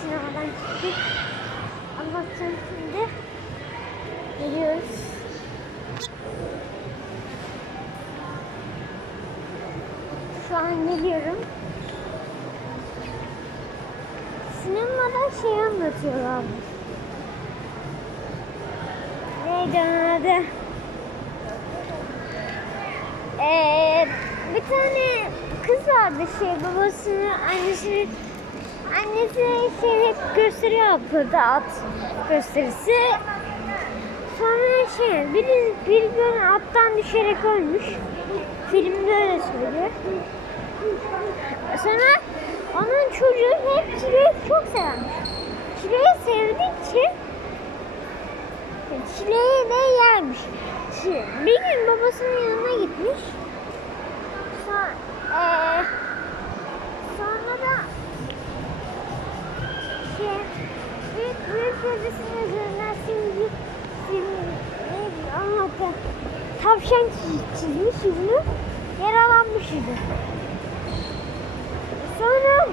sinemadan çıktık. Anlatacağım şimdi. Geliyoruz. Şu an geliyorum. Sinemada şey anlatıyorlar. Neydi onun adı? Ee, bir tane kız vardı şey babasını annesini annesi şey gösteri yapıyordu at gösterisi. Sonra şey bir, bir gün attan düşerek ölmüş. Filmde öyle söylüyor. Sonra onun çocuğu hep çileği çok severmiş. Çileği sevdikçe çileği de yermiş. Bir gün babasının yanına gitmiş. Sonra, eee, büyük gözüsünün üzerinden simgi simgi anlattı. Tavşan çiz- çizmiş yüzünü yaralanmış yüzü. Sonra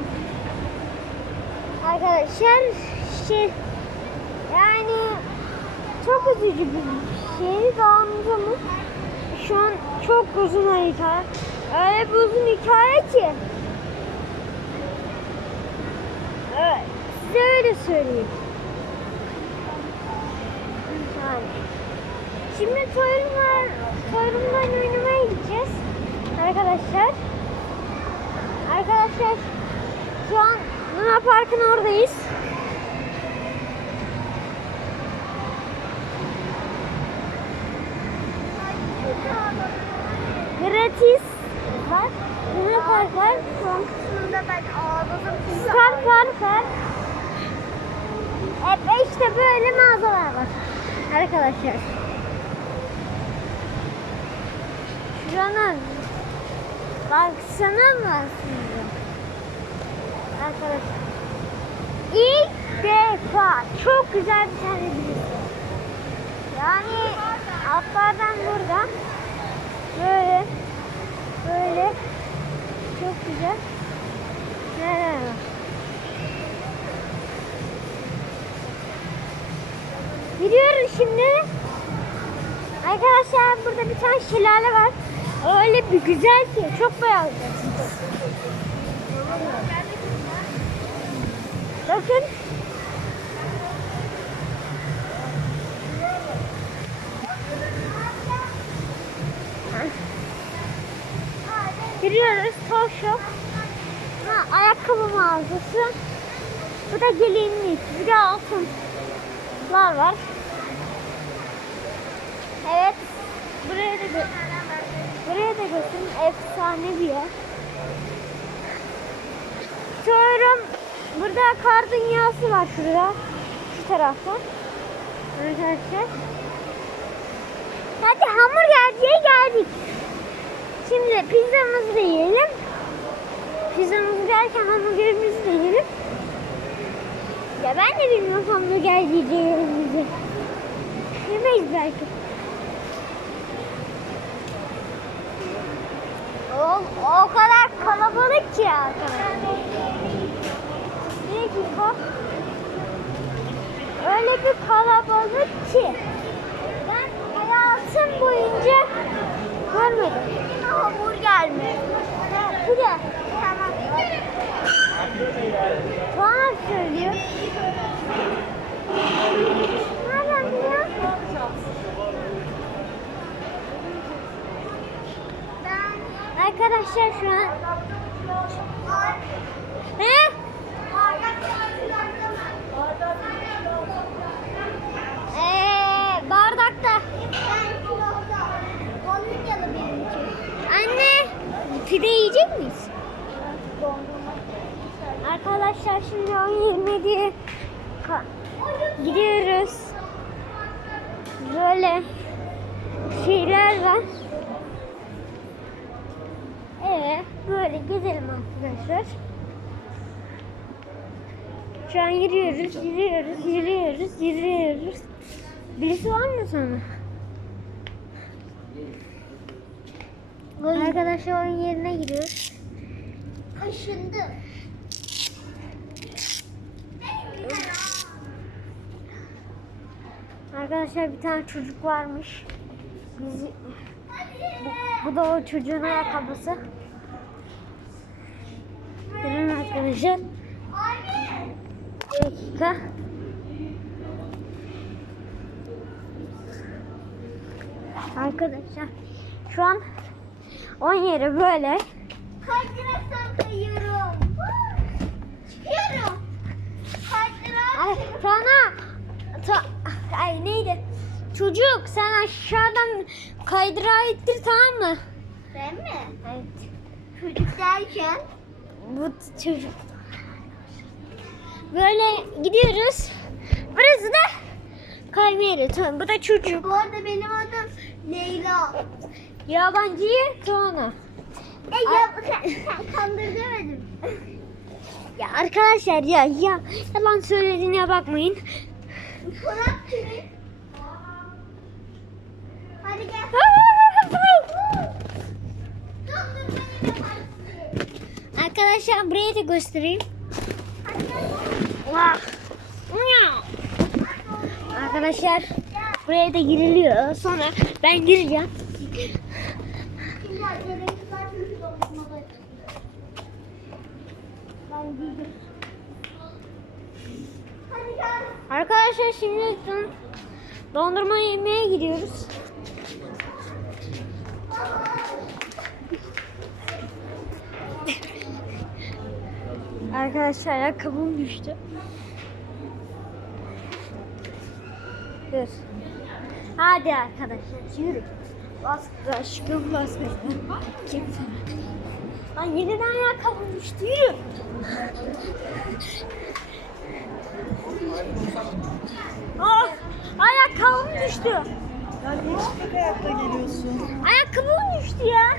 arkadaşlar şey yani çok üzücü bir şey. Daha anlatamam. Şu an çok uzun hikaye. Öyle bir uzun hikaye ki. Evet. Size öyle söyleyeyim. Yani. Şimdi toyumlar, toyumdan oynamaya gideceğiz. Arkadaşlar. Arkadaşlar şu an Luna Park'ın oradayız. Gratis var. Luna Park var. Son kısmında ben ağladım. Star Park var. Hep işte böyle mağazalar var. Arkadaşlar. Şuranın baksana mı aslında? Arkadaşlar. İlk defa çok güzel bir tane birisi. Yani atlardan burada böyle böyle çok güzel şimdi. Arkadaşlar burada bir tane şelale var. Öyle bir güzel ki çok beyaz. Bakın. Giriyoruz Toy Shop. Ha, ayakkabı mağazası. Bu da gelinlik. Bir de altınlar var. Evet. Buraya da Buraya da götürün. Efsane bir yer. Sonra burada kar dünyası var şurada. Şu tarafta. Arkadaşlar. Hadi hamburgerciye geldik. Şimdi pizzamızı da yiyelim. Pizzamızı yerken hamburgerimizi de yiyelim. Ya ben de bilmiyorum hamburger yiyeceğimizi. Yemeyiz belki. O, kadar kalabalık ki arkadaşlar. Öyle bir kalabalık ki. Ben hayatım boyunca görmedim. Hamburger mi? Bir de. Tamam. Bana söylüyor. Arkadaşlar şu an He? Ee, bardakta. Anne, pide yiyecek miyiz? Arkadaşlar şimdi 10.20 diye ka- gidiyoruz. Böyle şeyler var. Evet, böyle gezelim arkadaşlar. Şu an yürüyoruz, yürüyoruz, yürüyoruz, yürüyoruz. Birisi var mı sana? Arkadaşlar onun yerine giriyoruz. Kaşındım. Arkadaşlar bir tane çocuk varmış. Bizi bu, da o çocuğun ayakkabısı. Durun arkadaşlar. Bir dakika. Arkadaşlar şu an on yeri böyle. Kaydıraktan kayıyorum. Çıkıyorum. Kaydırak. Ay sana ta, ay neydi? Çocuk sen aşağıdan kaydırağı ittir tamam mı? Ben mi? Evet. Çocuk derken. Bu çocuk. Böyle gidiyoruz. Burası da kayma yeri. Tamam, bu da çocuk. Bu arada benim adım Leyla. Yabancıyı Tuana. E ya sen, sen beni. Ya arkadaşlar ya ya yalan söylediğine bakmayın. Kimin? Hadi gel. Arkadaşlar burayı da göstereyim. Arkadaşlar buraya da giriliyor. Sonra ben gireceğim. Arkadaşlar şimdi don- dondurma yemeye gidiyoruz. Arkadaşlar ayakkabım düştü. Dur. Hadi arkadaşlar yürü. Bas aşkım bas. Kim? Lan yeniden ayakkabım düştü yürü. Ah, ayakkabım düştü. Ya niye çıplak ayakta geliyorsun? Ayakkabım düştü ya.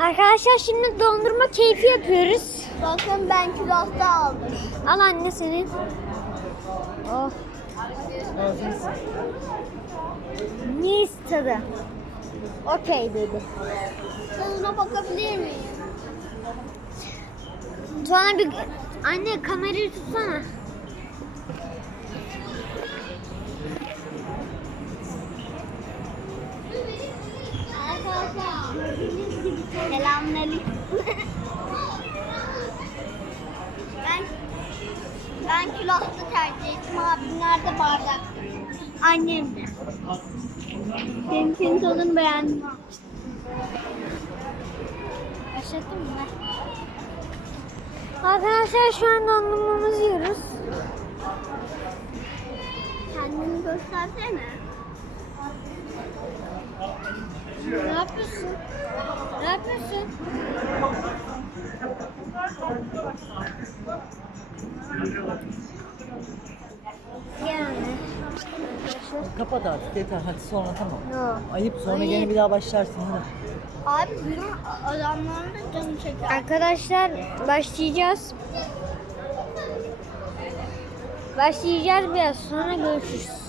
Arkadaşlar şimdi dondurma keyfi yapıyoruz. Bakın ben külahta aldım. Al anne senin. Oh. Mis tadı. Okey dedi. Tadına bakabilir miyim? Tuana bir... Anne kamerayı tutsana. Arkadaşlar selamünaleyküm. ben ben külahta tercih ettim. Abim nerede bardak? Annem de. Senin, senin tadını beğendim. Başlattın mı? Arkadaşlar şu an dondurmamızı yiyoruz. Kendini göstersene. Ne yapıyorsun? Ne yapıyorsun? Anne. Kapat artık yeter hadi sonra tamam. No. Ayıp sonra Ayıp. gene bir daha başlarsın hadi. Abi bizim adamların da canı çeker. Arkadaşlar başlayacağız. Başlayacağız biraz sonra görüşürüz.